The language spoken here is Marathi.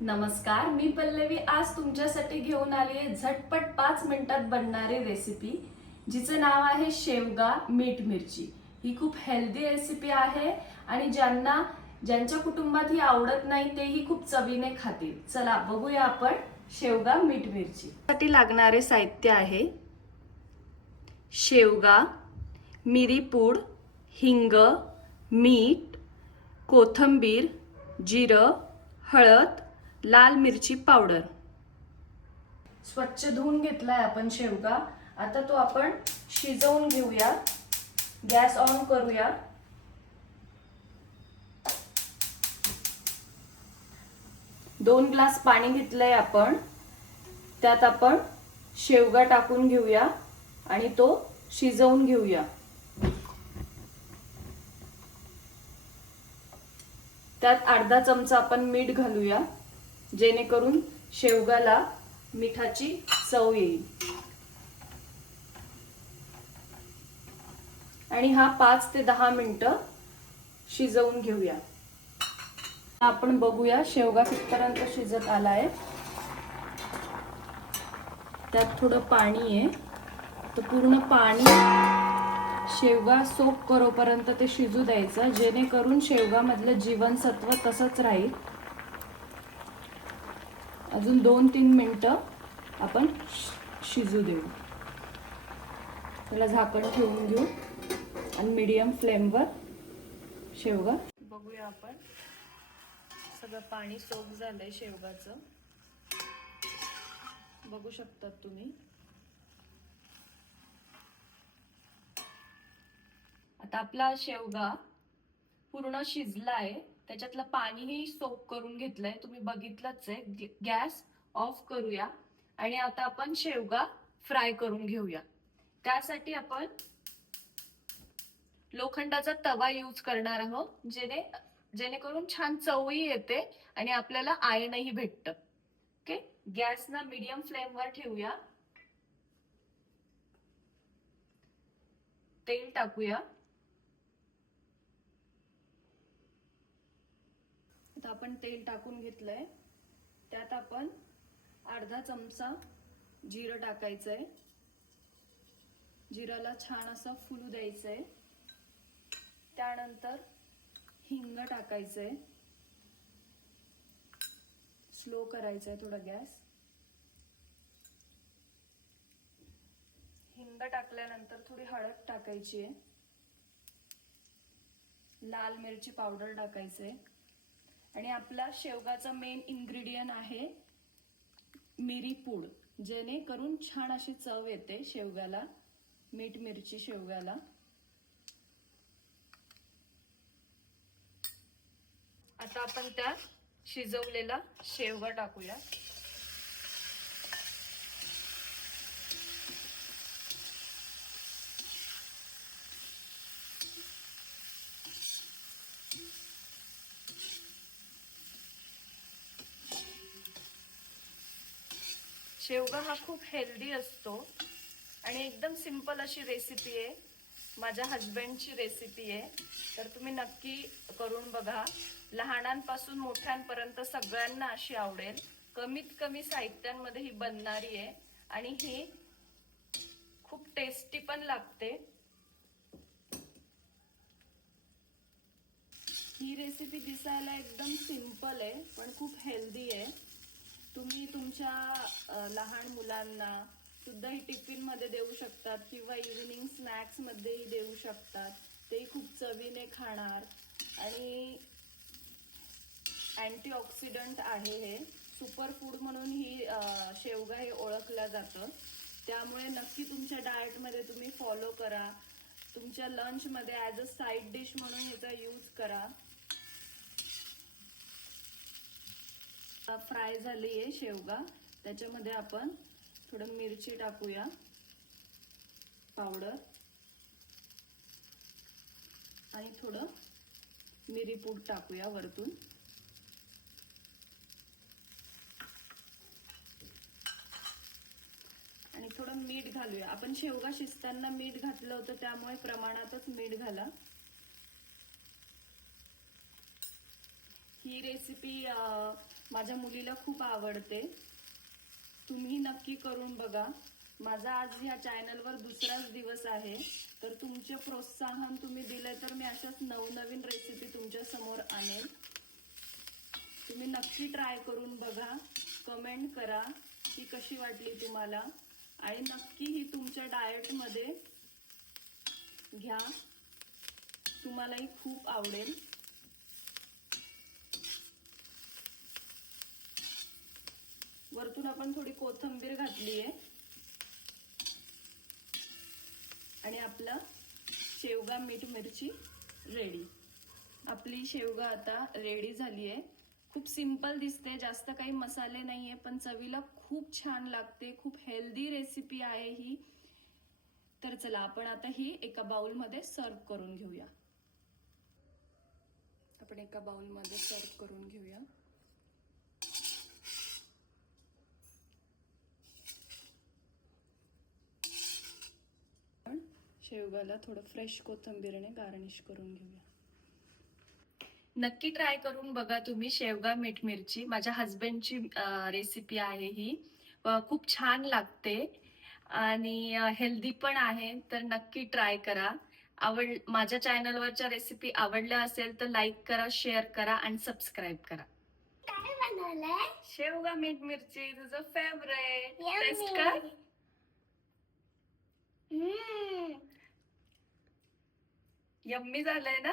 नमस्कार, मी पल्लवी आज तुमच्यासाठी घेऊन आली आहे झटपट 5 मिनिटात बनणारी रेसिपी, जिचं नाव आहे शेवगा मीठ मिरची। ही खूप हेल्दी रेसिपी आहे आणि ज्यांच्या कुटुंबात ही आवडत नाही तेही खूप चवीने खातील। चला बघूया आपण शेवगा मीठ मिरची साठी लागणारे साहित्य आहे शेवगा, मिरीपूड, हिंग, मीठ, कोथिंबीर, जिरं, हळद, लाल मिरची पावडर। स्वच्छ धुवून घेतलाय आपण शेवगा। आता तो आपण शिजवून घेऊया। गॅस ऑन करूया। दोन ग्लास पाणी घेतलंय आपण, त्यात आपण शेवगा टाकून घेऊया आणि तो शिजवून घेऊया। त्यात अर्धा चमचा आपण मीठ घालूया, जेणेकरून शेवगाला मिठाची चव येईल। आणि हा 5 ते 10 मिनिटं शिजवून घेऊया। आपण बघूया शेवगा कितपर्यंत शिजत आलाय। त्यात थोडं पाणी आहे, तर पूर्ण पाणी शेवगा सोक करोपर्यंत ते शिजू द्यायचं, जेणेकरून शेवगा मधलं जीवनसत्व तसंच राहील। अजून 2-3 मिनिटं आपण शिजू देऊ। त्याला झाकण ठेवून घेऊ आणि मीडियम फ्लेमवर शेवगा बघूया आपण। सगळं पाणी सोक झालंय शेवगाचं, बघू शकतात तुम्ही। आता आपला शेवगा पूर्ण शिजलाय, त्याच्यातलं पाणीही सोक करून घेतलंय, तुम्ही बघितलंच आहे। गॅस ऑफ करूया आणि आता आपण शेवगा फ्राय करून घेऊया। त्यासाठी आपण लोखंडाचा तवा यूज करणार आहोत, जेणेकरून छान चवही येते आणि आपल्याला आयनही भेटतं। ओके, गॅस ना मीडियम फ्लेमवर ठेवूया। तेल टाकूया। आता आपण तेल टाकून घेतलंय, त्यात आपण अर्धा चमचा जिरं टाकायचंय। जिराला छान असं फुलू द्यायचंय। त्यानंतर हिंग टाकायचंय। स्लो करायचंय थोडा गॅस। हिंग टाकल्यानंतर थोडी हळद टाकायची आहे। लाल मिरची पावडर टाकायचंय आणि आपला शेवगाचा मेन इन्ग्रेडियंट आहे मिरीपूड, जेणेकरून छान अशी चव येते शेवगाला, मीठ मिरची शेवगाला। आता आपण त्यात शिजवलेला शेवगा टाकूया। शेवगा हा खूप हेल्दी असतो आणि एकदम सिंपल अशी रेसिपी आहे। माझ्या हस्बंडची रेसिपी आहे, तर तुम्ही नक्की करून बघा। लहानांपासून मोठ्यांपर्यंत सगळ्यांना अशी आवडेल। कमीत कमी साहित्यांमध्ये ही बनणारी आहे आणि ही खूप टेस्टी पण लागते। ही रेसिपी दिसायला एकदम सिंपल आहे, पण खूप हेल्दी आहे। तुम्ही तुमच्या लहान मुलांना सुद्धा ही टिफिन मध्ये देऊ शकतात किंवा इव्हिनिंग स्नॅक्स मध्येही देऊ शकतात। ते खूप चवीने खाणार आणि अँटीऑक्सिडंट आहे। हे सुपर फूड म्हणून ही शेवगा हे ओळखलं जातं। त्यामुळे नक्की तुमच्या डाएट मध्ये तुम्ही फॉलो करा। तुमच्या लंच मध्ये ॲज अ साइड डिश म्हणून याचा यूज करा। फ्राय झाली आहे शेवगा, त्याच्यामध्ये आपण थोडं मिरची टाकूया पावडर आणि थोडं मिरीपूड टाकूया वरतून। आणि थोडं मीठ घालूया। आपण शेवगा शिजताना मीठ घातलं होतं, त्यामुळे प्रमाणातच मीठ घाला। ही रेसिपी माझ्या मुलीला खूप आवडते. तुम्ही नक्की करून बघा. माझा आज ह्या चॅनलवर दुसराच दिवस आहे, तर तुमचे प्रोत्साहन तुम्ही दिले तर मी अशाच नवनवीन रेसिपी तुमच्या समोर आणेल. तुम्ही नक्की ट्राय करून बघा, कमेंट करा की कशी वाटली तुम्हाला, आणि नक्की ही तुमच्या डाएटमध्ये घ्या, तुम्हालाही खूप आवडेल. वरतून आपण थोडी कोथिंबीर घातली आहे आणि आपला शेवगा मीठ मिरची रेडी. आपली शेवगा आता रेडी झाली आहे. खूप सिंपल दिसते, जास्त काही मसाले नाहीये, पण चवीला खूप छान लागते. खूप हेल्दी रेसिपी आहे ही. तर चला आपण आता ही एका बाउल मध्ये सर्व करून घेऊया. आपण एका बाउल मध्ये सर्व करून घेऊया. शेवगाला थोडं फ्रेश कोथिंबीरने गार्निश करून घेऊया. नक्की ट्राय करून बघा तुम्ही शेवगा मीठ मिरची. माझ्या हस्बंडची रेसिपी आहे ही. खूप छान लागते आणि हेल्दी पण आहे, तर नक्की ट्राय करा. माझ्या चॅनलवरच्या रेसिपी आवडल्या असेल तर लाईक करा, शेअर करा आणि सबस्क्राईब करा. काय बनवलंय? शेवगा मीठ मिरची, तुझं फेवरेट. टेस्ट कर. यम्मी झालंय ना.